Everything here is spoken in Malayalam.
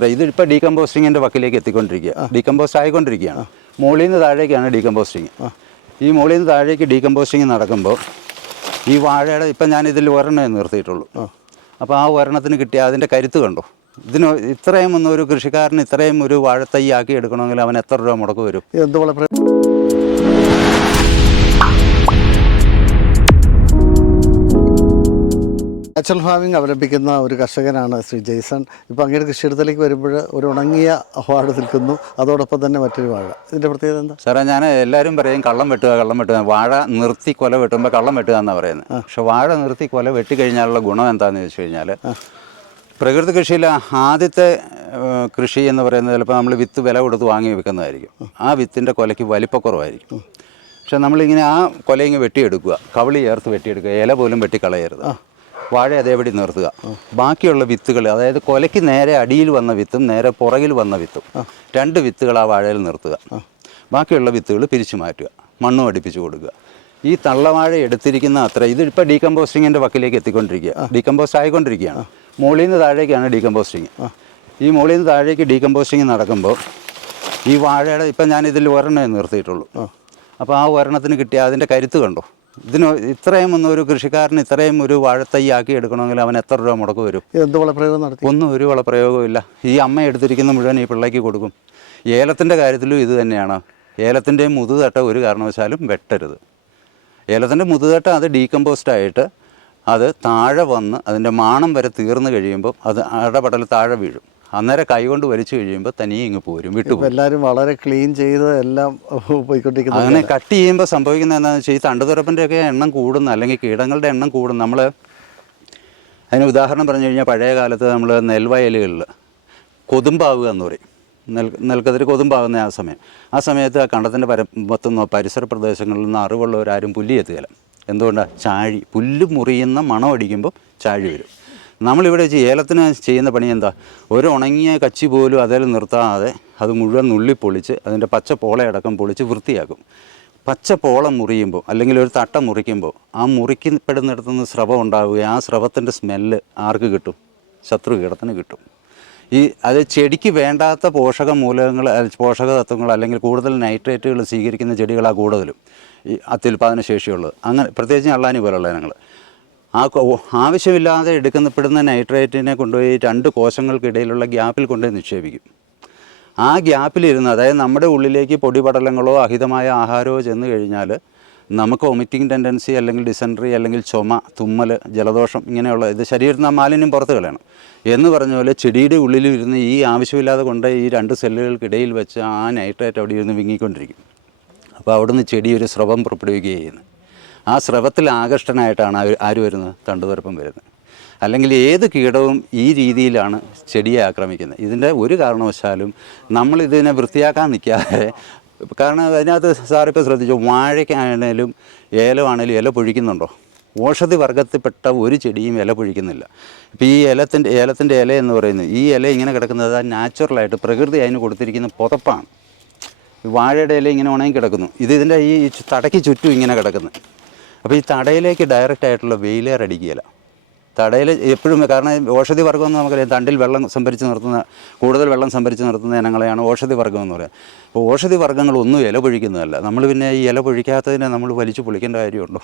അത്ര ഇത് ഇപ്പോൾ ഡീകമ്പോസ്റ്റിങ്ങിന്റെ വക്കിലേക്ക് എത്തിക്കൊണ്ടിരിക്കുക. ഡീകമ്പോസ്റ്റ് ആയിക്കൊണ്ടിരിക്കുകയാണ്. മുകളിൽ നിന്ന് താഴേക്കാണ് ഡീകമ്പോസ്റ്റിങ് ഈ മുകളിൽ നിന്ന് താഴേക്ക് ഡീകമ്പോസ്റ്റിങ് നടക്കുമ്പോൾ ഈ വാഴയുടെ ഇപ്പം ഞാൻ ഇതിൽ ഒരെണ്ണമേ നിർത്തിയിട്ടുള്ളൂ. അപ്പോൾ ആ ഒരെണ്ണത്തിന് കിട്ടിയ അതിന്റെ കരുത്ത് കണ്ടോ? ഇതിന് ഇത്രയും ഒന്നും ഒരു കൃഷിക്കാരന് ഇത്രയും ഒരു വാഴത്തൈ ആക്കി എടുക്കണമെങ്കിൽ അവൻ എത്ര രൂപ മുടക്ക് വരും? എന്ത് നാച്ചുറൽ ഫാമിംഗ് അവലംബിക്കുന്ന ഒരു കർഷകനാണ് ശ്രീ ജെയ്സൺ. ഇപ്പോൾ അങ്ങയുടെ കൃഷിയിടത്തിലേക്ക് വരുമ്പോൾ ഒരു ഉണങ്ങിയ വാഴ നിൽക്കുന്നു. അതോടൊപ്പം തന്നെ മറ്റൊരു വാഴ. ഇതിന്റെ പ്രത്യേകത എന്താ? സാറേ ഞാൻ എല്ലാവരും പറയും കള്ളം വെട്ടുക കള്ളം വെട്ടുക. വാഴ നിർത്തി കൊല വെട്ടുമ്പോൾ കള്ളം വെട്ടുക എന്നാണ് പറയുന്നത് പക്ഷെ വാഴ നിർത്തി കൊല വെട്ടി കഴിഞ്ഞാലുള്ള ഗുണം എന്താണെന്ന് ചോദിച്ചു കഴിഞ്ഞാൽ പ്രകൃതി കൃഷിയിൽ ആദ്യത്തെ കൃഷി എന്ന് പറയുന്നത് ചിലപ്പോൾ നമ്മൾ വിത്ത് വില കൊടുത്ത് വാങ്ങി വെക്കുന്നതായിരിക്കും ആ വിത്തിന്റെ കൊലയ്ക്ക് വലിപ്പക്കുറവായിരിക്കും. പക്ഷെ നമ്മളിങ്ങനെ ആ കൊല ഇങ്ങനെ വെട്ടിയെടുക്കുക. കവളി ചേർത്ത് വെട്ടിയെടുക്കുക. ഇല പോലും വെട്ടിക്കളയരുത്. വാഴ അതേപടി നിർത്തുക? ബാക്കിയുള്ള വിത്തുകൾ അതായത് കൊലയ്ക്ക് നേരെ അടിയിൽ വന്ന വിത്തും നേരെ പുറകിൽ വന്ന വിത്തും രണ്ട് വിത്തുകൾ ആ വാഴയിൽ നിർത്തുക. ബാക്കിയുള്ള വിത്തുകൾ പിരിച്ചു മാറ്റുക മണ്ണും അടിപ്പിച്ച് കൊടുക്കുക. ഈ തള്ളവാഴ എടുത്തിരിക്കുന്ന അത്ര ഇത് ഇപ്പോൾ ഡീകമ്പോസ്റ്റിങ്ങിന്റെ വക്കിലേക്ക് എത്തിക്കൊണ്ടിരിക്കുക. ഡീകമ്പോസ്റ്റ് ആയിക്കൊണ്ടിരിക്കുകയാണ്. മുകളിൽ നിന്ന് താഴേക്കാണ് ഡീകമ്പോസ്റ്റിങ്. ഈ മുകളിൽ നിന്ന് താഴേക്ക് ഡീകമ്പോസ്റ്റിങ് നടക്കുമ്പോൾ ഈ വാഴയുടെ ഇപ്പം ഞാൻ ഇതിൽ ഒരെണ്ണമേ നിർത്തിയിട്ടുള്ളൂ. അപ്പോൾ ആ ഒരെണ്ണത്തിന് കിട്ടിയ അതിന്റെ കരുത്ത് കണ്ടോ? ഇതിന് ഇത്രയും ഒന്നും ഒരു കൃഷിക്കാരന് ഇത്രയും ഒരു വാഴത്തൈ ആക്കി എടുക്കണമെങ്കിൽ അവൻ എത്ര രൂപ മുടക്ക് വരും? എന്ത് വളപ്രയോഗം നടത്തി? ഒന്നും ഒരു വളപ്രയോഗവും ഇല്ല ഈ അമ്മ എടുത്തിരിക്കുന്ന മുഴുവൻ ഈ പിള്ളേക്ക് കൊടുക്കും. ഏലത്തിന്റെ കാര്യത്തിലും ഇത് തന്നെയാണ്. ഏലത്തിന്റെ മുതുതട്ട ഒരു കാരണവശാലും വെട്ടരുത്. ഏലത്തിന്റെ മുതുതട്ട അത് ഡീകമ്പോസ്റ്റായിട്ട് അത് താഴെ വന്ന് അതിന്റെ മാണം വരെ തീർന്നു കഴിയുമ്പോൾ അത് അടപടൽ താഴെ വീഴും. അന്നേരം കൈകൊണ്ട് വലിച്ചു കഴിയുമ്പോൾ തനിയെ ഇങ്ങ് പോരും വിട്ടു എല്ലാവരും വളരെ ക്ലീൻ ചെയ്ത് എല്ലാം പോയിക്കൊണ്ടിരിക്കുന്നത് അങ്ങനെ കട്ട് ചെയ്യുമ്പോൾ സംഭവിക്കുന്നത് എന്താണെന്ന് വെച്ചാൽ ഈ തണ്ടുതുറപ്പിന്റെ ഒക്കെ എണ്ണം കൂടുന്നു അല്ലെങ്കിൽ കീടങ്ങളുടെ എണ്ണം കൂടുന്നു നമ്മൾ അതിന് ഉദാഹരണം പറഞ്ഞു കഴിഞ്ഞാൽ പഴയ കാലത്ത് നമ്മൾ നെൽവയലുകളിൽ കൊതുമ്പാവുക എന്ന് പറയും. നെൽ നെൽക്കതിരി കൊതുമ്പാവുന്ന ആ സമയം. ആ സമയത്ത് ആ കണ്ടത്തിന്റെ പരമ്പത്തുനിന്നോ പരിസര പ്രദേശങ്ങളിൽ നിന്ന് അറിവുള്ളവരാരും പുല്ലി എത്തുകയില്ല എന്തുകൊണ്ടാണ് ചാഴി പുല്ല് മുറിയുന്ന മണം അടിക്കുമ്പോൾ ചാഴി വരും. നമ്മളിവിടെ വെച്ച് ഏലത്തിന് ചെയ്യുന്ന പണി എന്താ? ഒരു ഉണങ്ങിയ കച്ചി പോലും അതിൽ നിർത്താതെ അത് മുഴുവൻ നുള്ളി പൊളിച്ച് അതിന്റെ പച്ച പോളയടക്കം പൊളിച്ച് വൃത്തിയാക്കും. പച്ച പോളം മുറിയുമ്പോൾ അല്ലെങ്കിൽ ഒരു തട്ട മുറിക്കുമ്പോൾ ആ മുറിക്കപ്പെടുന്നിടത്തുനിന്ന് സ്രവം ഉണ്ടാവുകയും ആ സ്രവത്തിന്റെ സ്മെല്ല് ആർക്ക് കിട്ടും? ശത്രു കീടത്തിന് കിട്ടും. ഈ അത് ചെടിക്ക് വേണ്ടാത്ത പോഷക മൂലകങ്ങൾ പോഷക തത്വങ്ങൾ അല്ലെങ്കിൽ കൂടുതൽ നൈട്രേറ്റുകൾ സ്വീകരിക്കുന്ന ചെടികളാണ് കൂടുതലും ഈ അത്യുൽപാദന ശേഷിയുള്ളത്. അങ്ങനെ പ്രത്യേകിച്ച് അള്ളാനി പോലുള്ള ഇനങ്ങൾ. ആ ആവശ്യമില്ലാതെ എടുക്കുന്നപ്പെടുന്ന നൈട്രേറ്റിനെ കൊണ്ടുപോയി രണ്ട് കോശങ്ങൾക്കിടയിലുള്ള ഗ്യാപ്പിൽ കൊണ്ടുപോയി നിക്ഷേപിക്കും. ആ ഗ്യാപ്പിലിരുന്ന് അതായത് നമ്മുടെ ഉള്ളിലേക്ക് പൊടിപടലങ്ങളോ അഹിതമായ ആഹാരമോ ചെന്ന് കഴിഞ്ഞാൽ നമുക്ക് വൊമിറ്റിംഗ് ടെൻഡൻസി അല്ലെങ്കിൽ ഡിസെൻട്രി അല്ലെങ്കിൽ ചുമ തുമ്മൽ ജലദോഷം ഇങ്ങനെയുള്ള ഇത് ശരീരത്തിൽ നിന്ന് മാലിന്യം പുറത്ത് കളയണം. എന്ന് പറഞ്ഞ പോലെ ചെടിയുടെ ഉള്ളിലിരുന്ന് ഈ ആവശ്യമില്ലാതെ കൊണ്ട് ഈ രണ്ട് സെല്ലുകൾക്കിടയിൽ വെച്ച് ആ നൈട്രേറ്റ് അവിടെ ഇരുന്ന് വിങ്ങിക്കൊണ്ടിരിക്കും. അപ്പോൾ അവിടുന്ന് ചെടി ഒരു സ്രവം പുറപ്പെടുവിക്കുകയാണ് ചെയ്യുന്നു ആ സ്രവത്തിൽ ആകർഷ്ടനായിട്ടാണ് ആര് വരുന്നത്? തണ്ടുതുരപ്പം വരുന്നത്. അല്ലെങ്കിൽ ഏത് കീടവും ഈ രീതിയിലാണ് ചെടിയെ ആക്രമിക്കുന്നത്. ഇതിന്റെ ഒരു കാരണവശാലും നമ്മൾ ഇതിനെ വൃത്തിയാക്കാൻ നിൽക്കാതെ കാരണം അതിനകത്ത് സാറിപ്പോൾ ശ്രദ്ധിച്ചു വാഴയ്ക്കാണേലും ഏലമാണേലും ഇല പൊഴിക്കുന്നുണ്ടോ? ഓഷധി വർഗത്തിൽപ്പെട്ട ഒരു ചെടിയും ഇല പൊഴിക്കുന്നില്ല. ഇപ്പോൾ ഈ ഏലത്തിന്റെ ഏലത്തിന്റെ ഇല എന്ന് പറയുന്നത് ഈ ഇല ഇങ്ങനെ കിടക്കുന്നത് നാച്ചുറലായിട്ട് പ്രകൃതി അതിന് കൊടുത്തിരിക്കുന്ന പുതപ്പാണ്. വാഴയുടെ ഇല ഇങ്ങനെ ഉണങ്ങി കിടക്കുന്നു. ഇത് ഇതിന്റെ ഈ തടയ്ക്ക് ചുറ്റും ഇങ്ങനെ കിടക്കുന്നു. അപ്പോൾ ഈ തടയിലേക്ക് ഡയറക്റ്റ് ആയിട്ടുള്ള വെയിലേർ അടിക്കുകയില്ല. തടയിൽ എപ്പോഴും കാരണം ഓഷധി വർഗം എന്ന് നമുക്കറിയാം. തണ്ടിൽ വെള്ളം സംഭരിച്ച് നിർത്തുന്ന കൂടുതൽ വെള്ളം സംഭരിച്ച് നിർത്തുന്ന ഇനങ്ങളെയാണ് ഓഷധി വർഗം എന്ന് പറയുന്നത് അപ്പോൾ ഓഷധി വർഗങ്ങളൊന്നും ഇല പൊഴിക്കുന്നതല്ല. നമ്മൾ പിന്നെ ഈ ഇല പൊഴിക്കാത്തതിനെ നമ്മൾ വലിച്ചു പൊളിക്കേണ്ട കാര്യമുണ്ടോ?